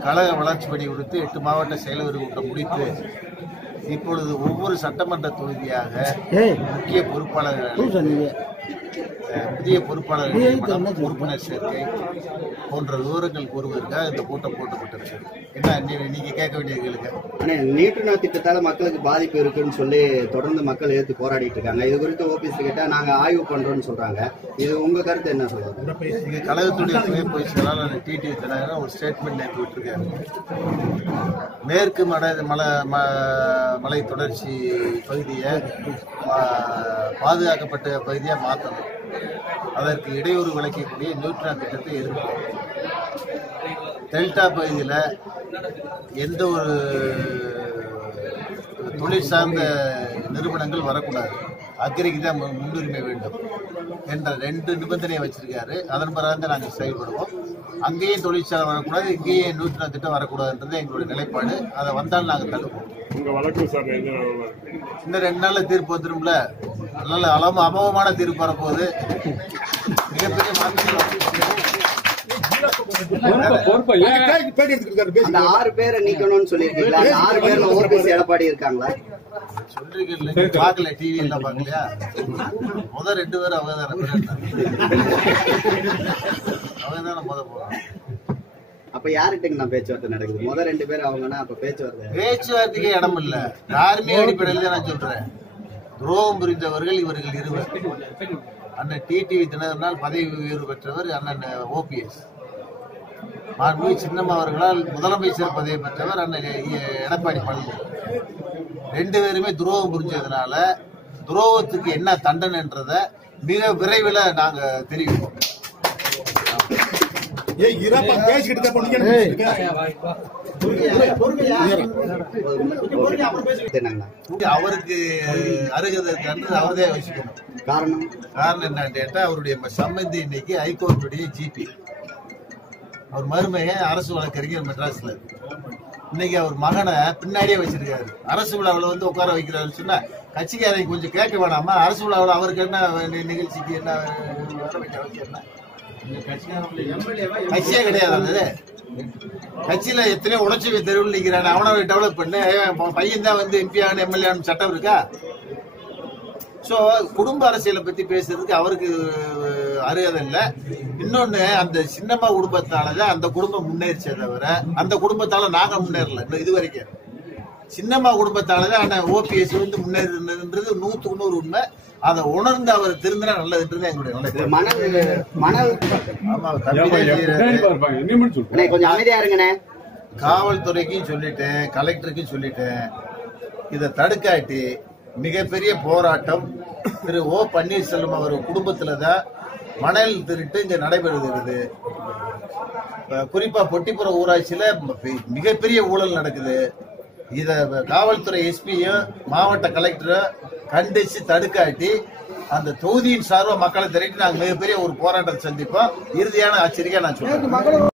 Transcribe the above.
கழக வளர்ச்சி பணி கொடுத்து எட்டு மாவட்ட செயலர் கூட்டம் முடித்து இப்பொழுது ஒவ்வொரு சட்டமன்ற தொகுதியாக முக்கிய பொறுப்பாளர்கள் புதிய பொறுப்பாளர்கள் உறுப்பினர் சேர்க்கை போன்ற விவரங்கள் கூறுவதற்காக இந்த கூட்டம் போட்டப்பட்டிருக்கு என்ன நீ- நீங்க கேட்க வேண்டிய கேளுங்க. ஆனா நீட்டுனா திட்டத்தால மக்களுக்கு பாதிப்பு இருக்குன்னு சொல்லி தொடர்ந்து மக்கள் எதிர்த்து போராடிட்டு இருக்காங்க. இது குறித்து ஓபிஎஸ் கிட்ட நாங்க ஆய்வு பண்றோம்னு சொல்றாங்க. இது உங்க கருத்து என்ன சொல்றது இங்க கழகத்துடைய துணை பொதுச் செயலாளர் டிடி தினகரன் ஒரு ஸ்டேட்மெண்ட் நேற்று விட்டுருக்காரு. மேற்கு மலை மலை ம- மலை தொடர்ச்சி பகுதியை பாதுகாக்கப்பட்ட பகுதியா மாற்றணும் அதற்கு இடையூறு விளைக்கக்கூடிய நியூட்ரன் திட்டத்தை எதிர்ப்போம் டெல்டா பகுதியில் எந்த ஒரு தொழில் சார்ந்த நிறுவனங்கள் வரக்கூடாது. அக்கறைக்கு தான் முன்னுரிமை வேண்டும் என்ற ரெண்டு நிபந்தனையை வச்சிருக்காரு. அதன் பிறகு தான் நாங்கள் செயல்படுவோம் அங்கேயும் தொழிற்சாலை வரக்கூடாது இங்கேயும் நூற்றி திட்டம் வரக்கூடாதுன்றது எங்களுடைய நிலைப்பாடு. அதை வந்தால் நாங்கள் தடுப்போம்? இன்னும் ரெண்டு நாள்ல தீர்ப்பு வந்துரும்ல? நல்ல அளவு அமோகமான தீர்ப்பு வரப்போகுது. மிகப்பெரிய ஆறு பேரை நீக்கணும்னு சொல்லியிருக்கீங்களா? அந்த ஆறு பேர்ல ஓபிஎஸ் எடப்பாடி இருக்காங்களா? சொல்றீங்கல்ல பார்க்கல டிவி எல்லாம் பார்க்கலையா? முத ரெண்டு பேரும் அவங்க தானே அவங்க தானே. முத போறாங்க அப்ப யார்கிட்டங்க நான் பேச்சுவார்த்தை நடக்குது? முத ரெண்டு பேர் அவங்கன்னா அப்ப பேச்சுவார்த்தை? பேச்சுவார்த்தைக்கு இடம் இல்ல தார்மீக அடிப்படையில் தான் நான் சொல்றேன். துரோகம் புரிந்தவர்கள் இவர்கள் இருவர். அண்ணன் டிடிவி தினகரனால் பதவி உயர்வு பெற்றவர் அண்ணன் ஓபிஎஸ் மாண்புமிகு சின்னம்மா அவர்களால் முதலமைச்சர் பதவி பெற்றவர் அண்ணன் எடப்பாடி பழனிசாமி. ரெண்டு பேருமே துரோகம் புரிஞ்சதுனால துரோகத்துக்கு என்ன தண்டனைன்றதை மிக விரைவில் நாங்கள் தெரிவிப்போம். என்னங்கண்ணா அவருக்கு அருகதை அவர்தே வச்சுக்கணும் காரணம்? காரணம் என்னன்னு கேட்டா அவருடைய சம்பந்தி இன்னைக்கு ஹைகோர்ட்டுடைய ஜிபி. அவர் மருமையன் அரசு வழக்கறிஞர் மெட்ராஸ்ல. இன்னைக்கு அவர் மகனை பின்னாடியே வச்சிருக்காரு. அரசு விழாவில் வந்து உட்கார வைக்கிறாரு சொன்னா கட்சிக்காரங்க கொஞ்சம் கேட்க வேணாமா? அரசு விழாவில் அவருக்கு என்ன நிகழ்ச்சிக்கு என்ன வர வேண்டிய அவசியம் என்ன கட்சியே கிடையாது அது கட்சியில எத்தனையோ உழைச்சி தெருவில் நிக்கிறான் அவனை டெவலப் பண்ணு. பையன் தான் வந்து எம்பி ஆகணும் எம்எல்ஏ சட்டம் இருக்கா? சோ குடும்ப அரசியலை பத்தி பேசுறதுக்கு அவருக்கு அருகதை இல்ல இன்னொன்னு அந்த சின்னம்மா குடும்பத்தாலதான் அந்த குடும்பம் முன்னேறிச்சே தவிர அந்த குடும்பத்தால நாங்க முன்னேறல இன்னும் இது வரைக்கும். சின்னம்மா குடும்பத்தாலதான் ஆனா ஓபிஎஸ் வந்து முன்னேறினது நூத்துக்கு நூறு உண்மை. அதை உணர்ந்து அவர் திருந்தினா நல்லதுன்றது எங்களுடைய தம்பிதான் செய்யறாரு. அண்ணே, கொஞ்சம் அமைதியா இருங்கண்ணே. காவல்துறைக்கும் சொல்லிட்டேன் கலெக்டருக்கும் சொல்லிட்டேன். இதை தடுக்காட்டி மிகப்பெரிய போராட்டம். திரு ஓ பன்னீர்செல்வம் அவர் குடும்பத்தில் தான் மணல் திருட்டு இங்க நடைபெறுகிறது. குறிப்பாக குறிப்பா பொட்டிப்புற ஊராட்சியில மிகப்பெரிய ஊழல் நடக்குது. இத காவல்துறை எஸ்பியும் மாவட்ட கலெக்டரும் கண்டிச்சு தடுக்காட்டி அந்த தொகுதியின் சார்பாக மக்களை திரட்டி நாங்கள் மிகப்பெரிய ஒரு போராட்டத்தை சந்திப்போம். இறுதியான ஆச்சரிக்கை நான் சொல்றேன்.